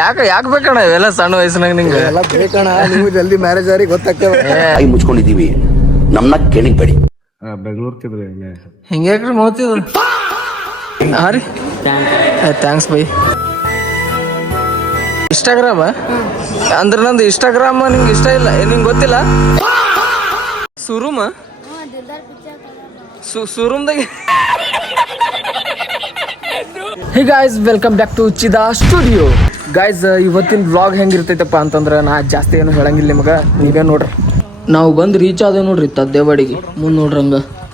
ಯಾಕೆ ಬೇಕಣ್ಣ ಇವೆಲ್ಲ ಸಣ್ಣ ವಯಸ್ಸಿನಾಗ ನಿಂಗೆ ಎಲ್ಲ ಬೇಕಣ್ಣ. ನೀವು ಜಲ್ದಿ ಮ್ಯಾರೇಜ್ ಆಗಿ ಗೊತ್ತಾಗ್ತೇವೆ. ಕೈ ಮುಚ್ಕೊಂಡಿದೀವಿ, ನಮ್ಮನ್ನ ಕೆಣಿಬೇಡಿ. ಬೆಂಗಳೂರು ಹಿಂಗ್ಯಾಕ್ರಿ ಮೋತಿದ್ರು. ಹಾ ರೀ, ಥ್ಯಾಂಕ್ಸ್ ಬೈ. ಇನ್ಸ್ಟಾಗ್ರಾಮ ಅಂದ್ರೆ ನಂದು ಇನ್ಸ್ಟಾಗ್ರಾಮ್ ನಿಂಗೆ ಇಷ್ಟ ಇಲ್ಲ, ನಿಂಗೆ ಗೊತ್ತಿಲ್ಲ. ಶೋರೂಮ್ದಾಗ. Hey guys, welcome back to Chida studio. Guys, ಇವತ್ತಿನ ವ್ಲಾಗ್ ಹೆಂಗಿರ್ತೈತಪ್ಪ ಅಂತಂದ್ರೆ ನಾ ಜಾಸ್ತಿ ಏನು ಹೇಳಂಗಿಲ್ಲ ನಿಮಗೆ, ನೀವೇ ನೋಡ್ರಿ. ನಾವು ಬಂದು ರೀಚ್ ಆದ ನೋಡ್ರಿ ತದ್ದೇವಾಡಿಗೆ ಮುಂದೆ ನೋಡ್ರಿ.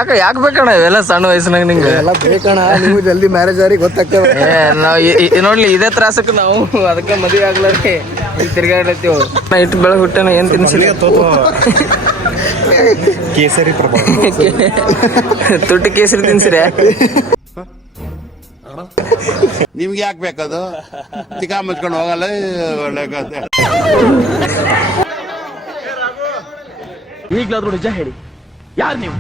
ಹಂಗ ಯಾಕೆ ಬೇಕಣ್ಣ ಇವೆಲ್ಲ ಸಣ್ಣ ವಯಸ್ಸಿನಾಗ ನಿಂಗೆ ಎಲ್ಲ ಬೇಕಣ್ಣ. ನೀವು ಜಲ್ದಿ ಮ್ಯಾರೇಜ್ ಆಗಿ ಗೊತ್ತಾಗ್ತೇವೆ. ನಾವು ನೋಡ್ಲಿ ಇದೇ ತ್ರಾಸಕ್ಕೆ ನಾವು ಅದಕ್ಕೆ ಮದುವೆ ಆಗ್ಲಾರಿ ತಿರ್ಗಾಡ್ತೀವಿ. ನಾ ಇಟ್ಟು ಬೆಳಗ್ಗೆ ಹುಟ್ಟೇನ ಏನ್ ತಿನ್ಸಿ ಕೇಸರಿ ಪ್ರಭಾವ ತುಟ್ಟಿ ಕೇಸರಿ ತಿನ್ಸಿರಿ. ನಿಮ್ಗೆ ಯಾಕೆ ಬೇಕದು? ಚಿಕ್ಕ ಮುಚ್ಕೊಂಡು ಹೋಗಲ್ಲ. ಈಗ್ಲಾದ್ರೂ ನಿಜ ಹೇಳಿ, ಯಾರು ನೀವು?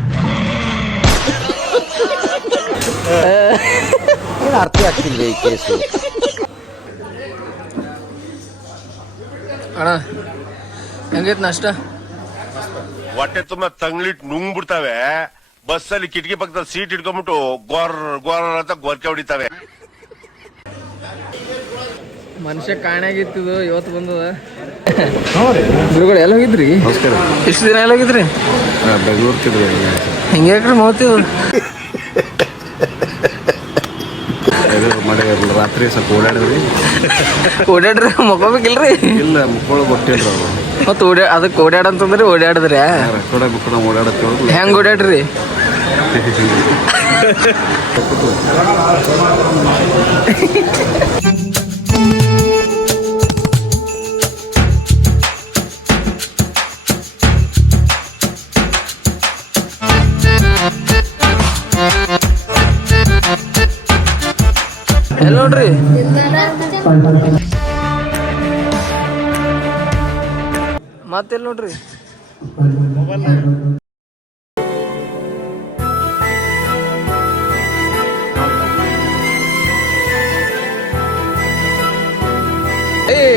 ಅರ್ಥ ಆಗ್ತಿಲ್ವ ಈ ಕೇಸು? ಅಣ್ಣ ಹೆಂಗೈತ್ ನಾಷ್ಟ? ಹೊಟ್ಟೆ ತುಂಬಾ ತಂಗ್ಲಿಟ್ ನುಂಗ್ ಬಿಡ್ತಾವೆ. ಬಸ್ಸಲ್ಲಿ ಕಿಟಕಿ ಪಕ್ಕದಲ್ಲಿ ಸೀಟ್ ಇಟ್ಕೊಂಡ್ಬಿಟ್ಟು ಗೋರ್ ಗೋರ್ ಅಂತ ಗೊರ್ಕೆ ಹೊಡಿತಾವೆ. ಮನುಷ್ಯ ಕಾಣಾಗಿತ್ತು, ಇವತ್ತು ಬಂದದ. ಗುರುಗಳು ಎಲ್ಲ ಹೋಗಿದ್ರಿ? ಎಷ್ಟು ದಿನ ಎಲ್ಲ ಹೋಗಿದ್ರಿ? ಬೆಂಗಳೂರು ಹಿಂಗ್ಯಾಕ್ರಿ ಮೋತಿದ್ರು. ರಾತ್ರಿ ಸ್ವಲ್ಪ ಓಡಾಡ್ರಿ ಮಕ್ಕೋಬೇಕಿಲ್ರಿ? ಇಲ್ಲ ಮುಕ್ಕೊಳ್ಳೋ ಗೊತ್ತಿಲ್ರಿ ಅವ್ರು. ಮತ್ತೆ ಅದಕ್ಕೆ ಓಡಾಡಂತಂದ್ರಿ ಓಡಾಡಿದ್ರಿ? ಓಡಾಡತ್ತೇವ. ಹೆಂಗ್ ಓಡಾಡ್ರಿ? ಎಲ್ಲ ನೋಡ್ರಿ ಮತ್ತೆಲ್ಲ ನೋಡ್ರಿ.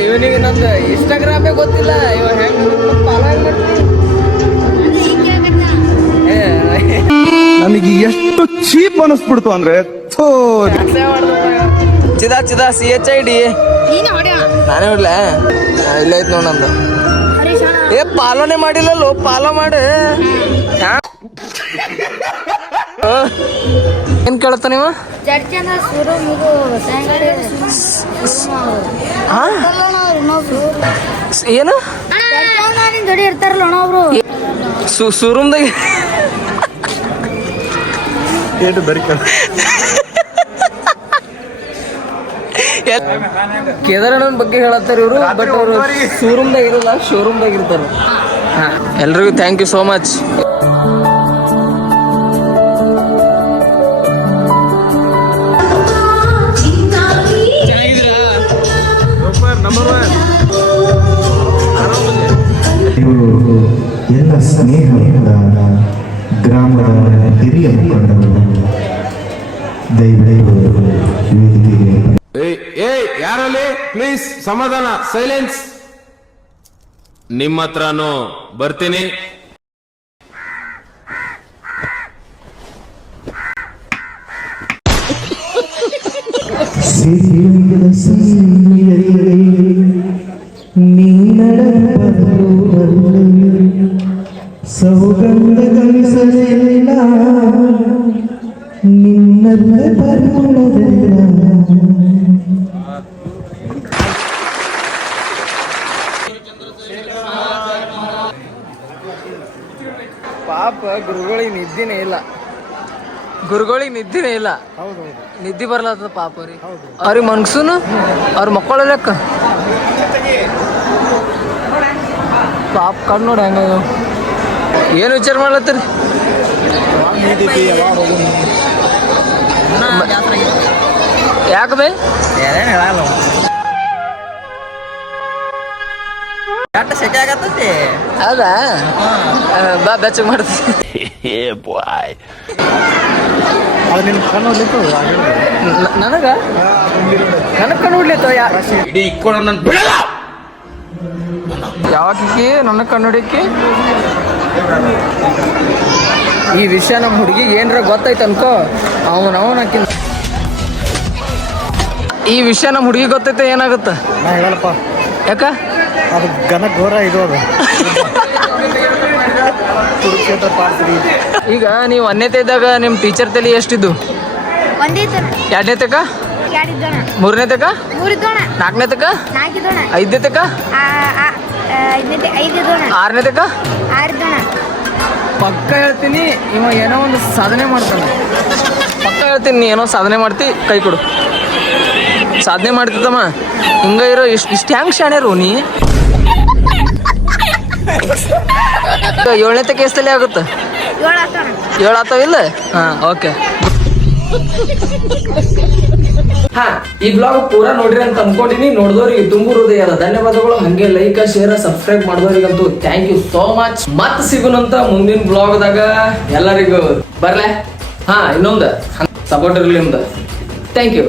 ಇವನಿಗೆ ನಂದು ಇನ್ಸ್ಟಾಗ್ರಾಮೇ ಗೊತ್ತಿಲ್ಲ. ಇವ ಹೆಂಗ್ ಫಾಲೋ ಮಾಡ್ತೀನಿ. ನನಗೆ ಎಷ್ಟು ಚೀಪ್ ಅನಿಸ್ಬಿಡ್ತು ಅಂದ್ರೆ ಚಿದಾ CHID ನಾನೇ ಹೊಡ್ಲ. ಇಲ್ಲ ಐತ್ ನೋಡ್ ನಂದು. ಪಾಲೋನೆ ಮಾಡಿಲ್ಲಲ್ಲೋ, ಪಾಲೋ ಮಾಡಿ. ಏನ್ ಕೇಳತ್ತ ನೀವು? ಏನು ಶೋರೂಮ್ದಾಗ ಕೇದಾರಣ್ಣನ ಬಗ್ಗೆ ಹೇಳತ್ತಾರ ಇವರು. ಬಟ್ ಅವರು ಶೋರೂಮ್ದಾಗ ಇರಲ್ಲ, ಶೋರೂಮ್ದಾಗ ಇರ್ತಾರ. ಎಲ್ರಿಗೂ ಥ್ಯಾಂಕ್ ಯು ಸೋ ಮಚ್. ಇವರು ಎಲ್ಲ ಸ್ನೇಹದ ಗ್ರಾಮದ ಹಿರಿಯ ಮುಖಂಡರು ದಯವಿಟ್ಟು ವೇದಿಕೆಗೆ. ಯಾರಲ್ಲಿ ಪ್ಲೀಸ್ ಸಮಾಧಾನ, ಸೈಲೆನ್ಸ್. ನಿಮ್ಮ ಹತ್ರನೂ ಬರ್ತೀನಿ. ಸೌಗಂಧ ಗಮಿಸಲಿಲ್ಲ ನಿನ್ನಲ್ಲ ಬರುವುದಲ್ಲ. ಪಾಪ ಗುರುಗಳಿಗೆ ನಿದ್ದಿನೇ ಇಲ್ಲ, ಗುರುಗಳಿಗೆ ನಿದ್ದಿನೇ ಇಲ್ಲ. ನಿದ್ದೆ ಬರ್ಲಾತದ ಪಾಪ ಅವ್ರಿಗೆ. ಅವ್ರಿಗೆ ಮನ್ಸುನು ಅವ್ರ ಮಕ್ಕಳ ಲೆಕ್ಕ. ಪಾಪ ಕಣ್ಣು ನೋಡಿ ಹೆಂಗ. ಏನು ವಿಚಾರ ಮಾಡ್ಲತ್ತೀರಿ? ಯಾಕೆ ಬೈ? ಹೌದಾ? ಬಾ ಬೆಚ್ಚಗೆ ಮಾಡ್ತೀನಿ. ಅದು ನಿನ್ನ ಕಣ್ಣು ಹೋಗ್ಲಿತ್ತು ನನಗ ಕಣ್ಣು ಹೊಡ್ಲಿತ್ತು ಇಡೀ ಇಕ್ಕೊಂಡು ನನ್ನ ಬಿಡಲ್ಲ. ಯಾವಾಕಿ ನನ್ನ ಕಣ್ಣು ಹೊಡಿಯಕ್ಕೆ ಈ ವಿಷಯ ನಮ್ಮ ಹುಡುಗಿಗೆ ಏನ್ರ ಗೊತ್ತಾಯ್ತು ಅನ್ಕೋ ಅವನಕ್ಕಿ ಈ ವಿಷಯ ನಮ್ಮ ಹುಡುಗಿ ಗೊತ್ತೈತೆ ಏನಾಗುತ್ತ ನಾ ಹೇಳಲ್ಲಪ್ಪ, ಯಾಕ ಅದು ಘನ ಘೋರ ಇದು ಅದು ಕುರುಕ್ಷೇತ್ರ ಪಾರ್ಸಿರಿ. ಈಗ ನೀವು ಒಂದನೇತೆ ಇದ್ದಾಗ ನಿಮ್ಮ ಟೀಚರ್ ತಲೆ ಎಷ್ಟಿದ್ದು? ಒಂದೇ ತನ ಎರಡನೇ ತಕ, ಎರಡಿದ್ದೋಣ, ಮೂರನೇ ತಕ, ಮೂರಿದ್ದೋಣ, ನಾಲ್ಕನೇ ತಕ, ನಾಲ್ಕಿದ್ದೋಣ, ಐದನೇ ತಕ, ಐದಿದ್ದೋಣ, ಆರನೇ ತಕ. ಆರಿದ್ದೋಣ. ಪಕ್ಕ ಹೇಳ್ತೀನಿ ಇವ ಏನೋ ಒಂದು ಸಾಧನೆ ಮಾಡ್ತಾನೆ. ಪಕ್ಕ ಹೇಳ್ತೀನಿ ನೀ ಏನೋ ಸಾಧನೆ ಮಾಡ್ತಿ, ಕೈ ಕೊಡು. ಸಾಧನೆ ಮಾಡ್ತಿದ್ದಮ್ಮ ಹಿಂಗ ಇರೋ ಇಷ್ಟು ಹೆಂಗ್ ಶಾಣ್ಯರು ನೀ? ಏಳನೇ ತಕ ಎಷ್ಟಲ್ಲಿ ಆಗುತ್ತೆ? 7 ಆತೋಣ. 7 ಆಗ್ತಾವಿಲ್ಲ? ಹಾ, ಓಕೆ. ಹಾ, ಈ ಬ್ಲಾಗ್ ಪೂರಾ ನೋಡ್ರಿ ಅಂತ ಅನ್ಕೊಂಡಿನಿ. ನೋಡಿದವ್ರಿಗೆ ತುಂಬು ಹೃದಯದ ಧನ್ಯವಾದಗಳು. ಹಂಗೆ ಲೈಕ್ ಶೇರ್ ಸಬ್ಸ್ಕ್ರೈಬ್ ಮಾಡಿದವರಿಗಂತೂ ಥ್ಯಾಂಕ್ ಯು ಸೋ ಮಚ್. ಮತ್ತೆ ಸಿಗೋಣಂತ ಮುಂದಿನ ಬ್ಲಾಗ್ದಾಗ. ಎಲ್ಲರಿಗೂ ಬರ್ಲೆ. ಹಾ, ಇನ್ನೊಂದು ಸಪೋರ್ಟ್ ಇರಲಿ ನಿಮ್ದು. Thank you.